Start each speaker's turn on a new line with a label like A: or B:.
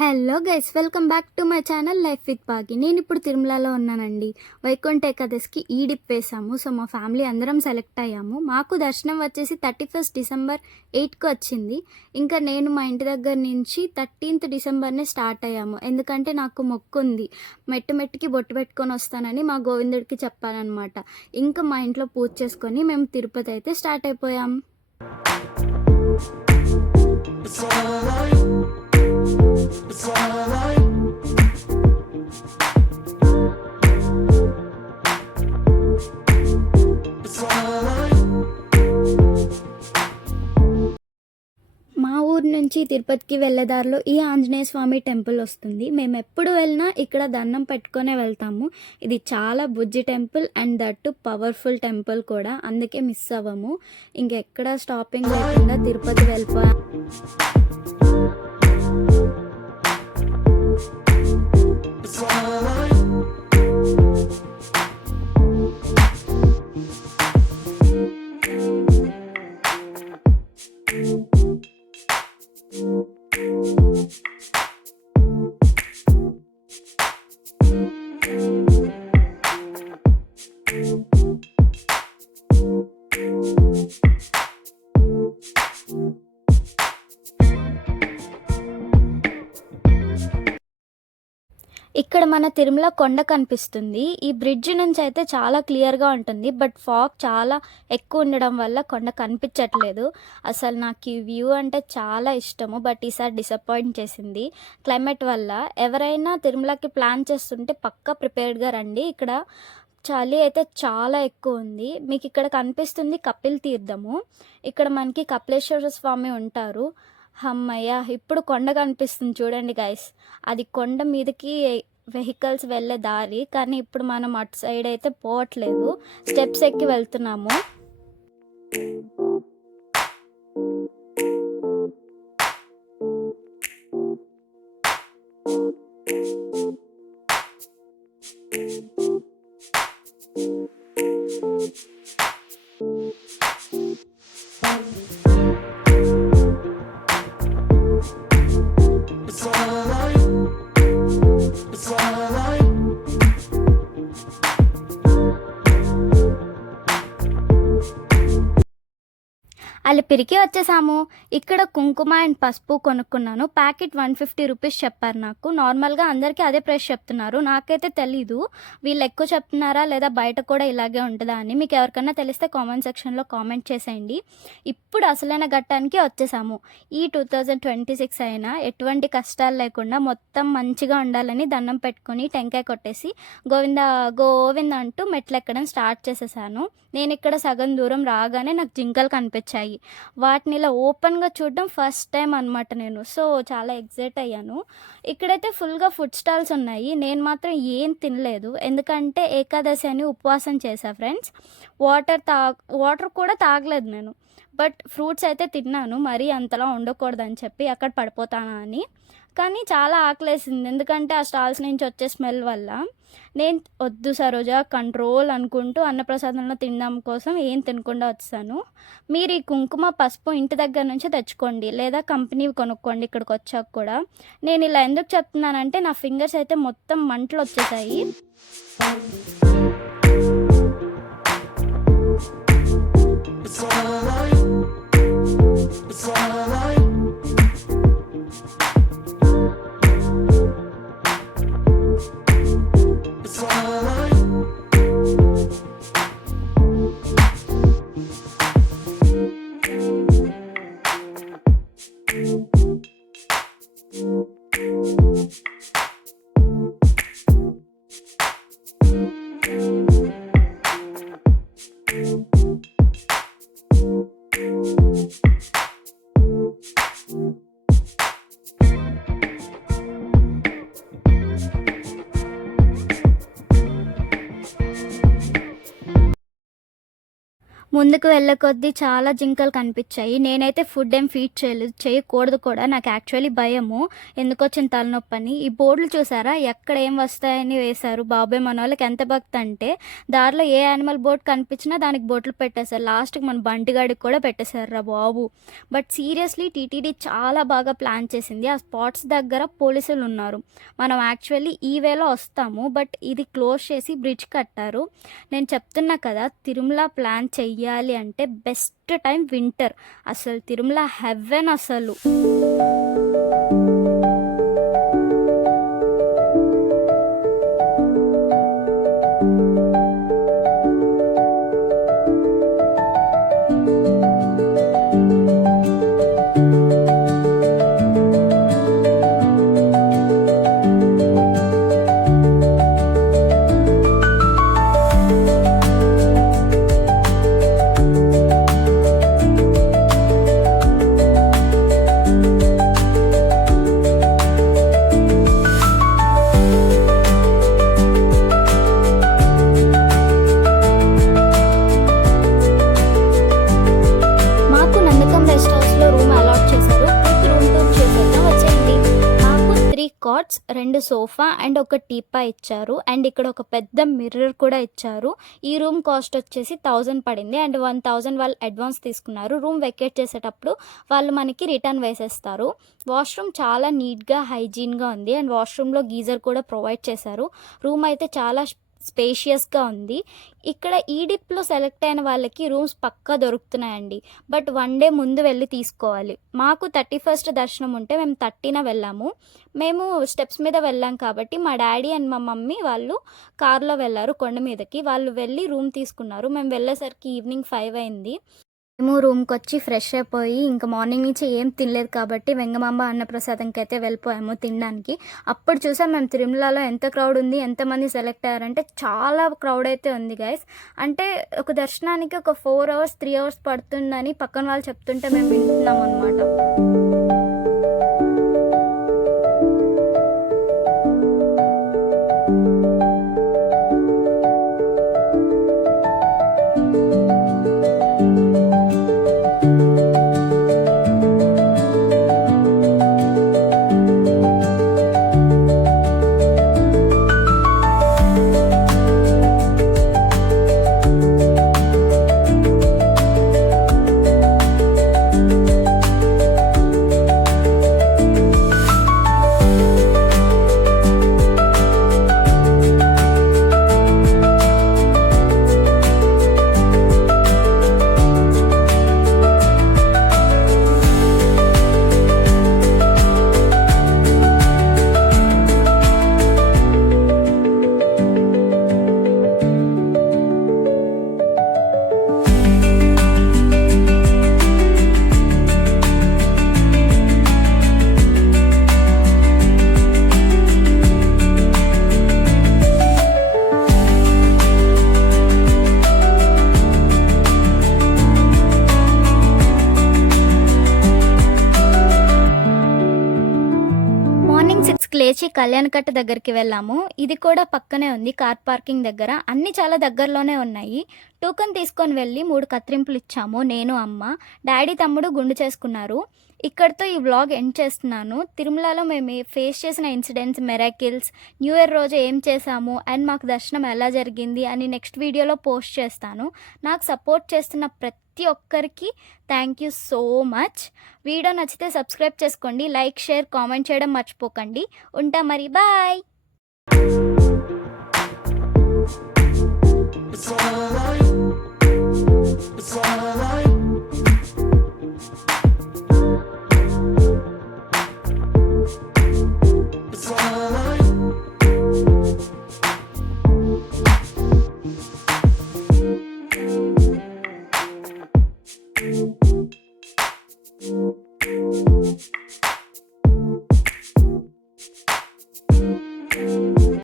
A: Hello guys welcome back to my channel life with Paki నేను ఇప్పుడు తిరుమలలో ఉన్నానండి. వైకుంఠ ఏకాదశికి ఈ డిప్ వేసాము సో మా ఫ్యామిలీ అందరం సెలెక్ట్ అయ్యాము. మాకు దర్శనం వచ్చేసి థర్టీ ఫస్ట్ డిసెంబర్ ఎయిట్కి వచ్చింది. ఇంకా నేను మా ఇంటి దగ్గర నుంచి థర్టీన్త్ డిసెంబర్నే స్టార్ట్ అయ్యాము. ఎందుకంటే నాకు మొక్కు ఉంది మెట్టు మెట్టుకి బొట్టు పెట్టుకొని వస్తానని మా గోవిందుడికి చెప్పానమాట ఇంకా మా ఇంట్లో పూజ చేసుకొని మేము తిరుపతి అయితే స్టార్ట్ అయిపోయాం. మా ఊరు నుంచి తిరుపతికి వెళ్ళే దారిలో ఈ ఆంజనేయ స్వామి టెంపుల్ వస్తుంది. మేము ఎప్పుడు వెళ్ళినా ఇక్కడ దండం పెట్టుకునే వెళ్తాము. ఇది చాలా బుజ్జి temple and that powerful temple కూడా. అందుకే మిస్ అవ్వము. ఇంకెక్కడ స్టాపింగ్ లేకుండా తిరుపతి వెళ్ళిపోయాం ఇక్కడ మన తిరుమల కొండ కనిపిస్తుంది. ఈ బ్రిడ్జ్ నుంచి అయితే చాలా క్లియర్గా ఉంటుంది. బట్ ఫాగ్ చాలా ఎక్కువ ఉండడం వల్ల కొండ కనిపించట్లేదు. అసలు నాకు ఈ వ్యూ అంటే చాలా ఇష్టము. బట్ ఈసారి డిసప్పాయింట్ చేసింది. క్లైమేట్ వల్ల ఎవరైనా తిరుమలకి ప్లాన్ చేస్తుంటే పక్కా ప్రిపేర్డ్గా రండి. ఇక్కడ చలి అయితే చాలా ఎక్కువ ఉంది. మీకు ఇక్కడ కనిపిస్తుంది కపిల్ తీర్థము. ఇక్కడ మనకి కపిలేశ్వర స్వామి ఉంటారు. అమ్మయ్య ఇప్పుడు కొండ కనిపిస్తుంది చూడండి గైస్ అది కొండ మీదకి వెహికల్స్ వెళ్ళే దారి. కానీ ఇప్పుడు మనం అటు సైడ్ అయితే పోవట్లేదు. స్టెప్స్ ఎక్కి వెళ్తున్నాము. అలిపిరికి వచ్చేసాము. ఇక్కడ కుంకుమ అండ్ పసుపు కొనుక్కున్నాను. ప్యాకెట్ వన్ ఫిఫ్టీ రూపీస్ చెప్పారు నాకు. నార్మల్గా అందరికీ అదే ప్రైస్ చెప్తున్నారు. నాకైతే తెలీదు. వీళ్ళు ఎక్కువ చెప్తున్నారా లేదా బయట కూడా ఇలాగే ఉంటుందా అని మీకు ఎవరికైనా తెలిస్తే కామెంట్ సెక్షన్లో కామెంట్ చేసేయండి. ఇప్పుడు అసలైన ఘట్టానికి వచ్చేసాము. ఈ టూ థౌజండ్ ట్వంటీ సిక్స్ అయినా ఎటువంటి కష్టాలు లేకుండా మొత్తం మంచిగా ఉండాలని దండం పెట్టుకొని టెంకాయ కొట్టేసి గోవింద గోవింద అంటూ మెట్లు ఎక్కడం స్టార్ట్ చేసేసాను. నేను ఇక్కడ సగం దూరం రాగానే నాకు జింకలు కనిపించాయి. వాటిని ఇలా ఓపెన్గా చూడడం ఫస్ట్ టైం అనమాట నేను. సో చాలా ఎగ్జైట్ అయ్యాను. ఇక్కడైతే ఫుల్గా ఫుడ్ స్టాల్స్ ఉన్నాయి. నేను మాత్రం ఏం తినలేదు. ఎందుకంటే ఏకాదశి అని ఉపవాసం చేశా ఫ్రెండ్స్. వాటర్ తా వాటర్ కూడా తాగలేదు నేను. బట్ ఫ్రూట్స్ అయితే తిన్నాను మరీ అంతలా ఉండకూడదని చెప్పి అక్కడ పడిపోతాను అని. కానీ చాలా ఆకలేసింది. ఎందుకంటే ఆ స్టాల్స్ నుంచి వచ్చే స్మెల్ వల్ల నేను వద్దు సరోజా కంట్రోల్ అనుకుంటూ అన్నప్రసాదంలో తినడం కోసం ఏం తినకుండా వచ్చాను. మీరు ఈ కుంకుమ పసుపు ఇంటి దగ్గర నుంచి తెచ్చుకోండి లేదా కంపెనీ కొనుక్కోండి ఇక్కడికి వచ్చాక కూడా. నేను ఇలా ఎందుకు చెప్తున్నానంటే నా ఫింగర్స్ అయితే మొత్తం మంటలు వచ్చేసాయి. It's all ముందుకు వెళ్ళే కొద్దీ చాలా జింకలు కనిపించాయి. నేనైతే ఫుడ్ ఏం ఫీడ్ చేయలేదు చేయకూడదు కూడా. నాకు యాక్చువల్లీ భయము. ఎందుకు వచ్చిన తలనొప్పి అని. ఈ బోర్డులు చూసారా? ఎక్కడ ఏం వస్తాయని వేశారు. బాబాయ్ మన వాళ్ళకి ఎంత భక్తి అంటే దారిలో ఏ యానిమల్ బోట్ కనిపించినా దానికి బోట్లు పెట్టేశారు. లాస్ట్కి మన బంటిగాడికి కూడా పెట్టేశారు రా బాబు. బట్ సీరియస్లీ టీటీడీ చాలా బాగా ప్లాన్ చేసింది. ఆ స్పాట్స్ దగ్గర పోలీసులు ఉన్నారు. మనం యాక్చువల్లీ ఈ వేలో వస్తాము. బట్ ఇది క్లోజ్ చేసి బ్రిడ్జ్ కట్టారు. నేను చెప్తున్నా కదా తిరుమల ప్లాన్ చెయ్యాలి. అంటే బెస్ట్ టైం వింటర్. అసలు తిరుమల హెవెన్ అసలు. కాట్స్ రెండు సోఫా అండ్ ఒక టీపా ఇచ్చారు. అండ్ ఇక్కడ ఒక పెద్ద మిర్రర్ కూడా ఇచ్చారు. ఈ రూమ్ కాస్ట్ వచ్చేసి థౌజండ్ పడింది. అండ్ వన్ థౌజండ్ వాళ్ళు అడ్వాన్స్ తీసుకున్నారు. రూమ్ వెకేట్ చేసేటప్పుడు వాళ్ళు మనకి రిటర్న్ వేసేస్తారు. వాష్రూమ్ చాలా నీట్గా హైజీన్గా ఉంది. అండ్ వాష్రూమ్లో గీజర్ కూడా ప్రొవైడ్ చేశారు. రూమ్ అయితే చాలా స్పేషియస్గా ఉంది. ఇక్కడ ఈడిప్లో సెలెక్ట్ అయిన వాళ్ళకి రూమ్స్ పక్కా దొరుకుతున్నాయండి. బట్ వన్ డే ముందు వెళ్ళి తీసుకోవాలి. మాకు థర్టీ ఫస్ట్ దర్శనం ఉంటే మేము థర్టీన వెళ్ళాము. మేము స్టెప్స్ మీద వెళ్ళాం కాబట్టి మా డాడీ అండ్ మా మమ్మీ వాళ్ళు కార్లో వెళ్ళారు కొండ మీదకి. వాళ్ళు వెళ్ళి రూమ్ తీసుకున్నారు. మేము వెళ్ళేసరికి ఈవినింగ్ ఫైవ్ అయింది. మేము రూమ్కి వచ్చి ఫ్రెష్ అయిపోయి ఇంకా మార్నింగ్ నుంచి ఏం తినలేదు కాబట్టి వెంగమాంబ అన్నప్రసాదంకి అయితే వెళ్ళిపోయాము తినడానికి. అప్పుడు చూసాం మేము తిరుమలలో ఎంత క్రౌడ్ ఉంది ఎంతమంది సెలెక్ట్ అయ్యారంటే చాలా క్రౌడ్ అయితే ఉంది గైస్ అంటే ఒక దర్శనానికి ఒక ఫోర్ అవర్స్ త్రీ అవర్స్ పడుతుందని పక్కన వాళ్ళు చెప్తుంటే మేము వింటున్నాం అనమాట మార్నింగ్ లేచి కళ్యాణకట్ట దగ్గరికి వెళ్ళాము. ఇది కూడా పక్కనే ఉంది కార్ పార్కింగ్ దగ్గర. అన్నీ చాలా దగ్గరలోనే ఉన్నాయి. టోకెన్ తీసుకొని వెళ్ళి మూడు కత్తిరింపులు ఇచ్చాము నేను అమ్మ. డాడీ తమ్ముడు గుండు చేసుకున్నారు. ఇక్కడితో ఈ వ్లాగ్ ఎండ్ చేస్తున్నాను. తిరుమలలో మేము ఫేస్ చేసిన ఇన్సిడెంట్స్ మెరాకిల్స్ న్యూ ఇయర్ రోజు ఏం చేశాము అండ్ మాకు దర్శనం ఎలా జరిగింది అని నెక్స్ట్ వీడియోలో పోస్ట్ చేస్తాను. నాకు సపోర్ట్ చేస్తున్న ప్రతి ప్రతి ఒక్కరికి thank you so much video నచ్చితే సబ్స్క్రైబ్ చేసుకోండి లైక్ షేర్ కామెంట్ చేయడం మర్చిపోకండి ఉంటా మరి bye
B: It's alright. It's alright.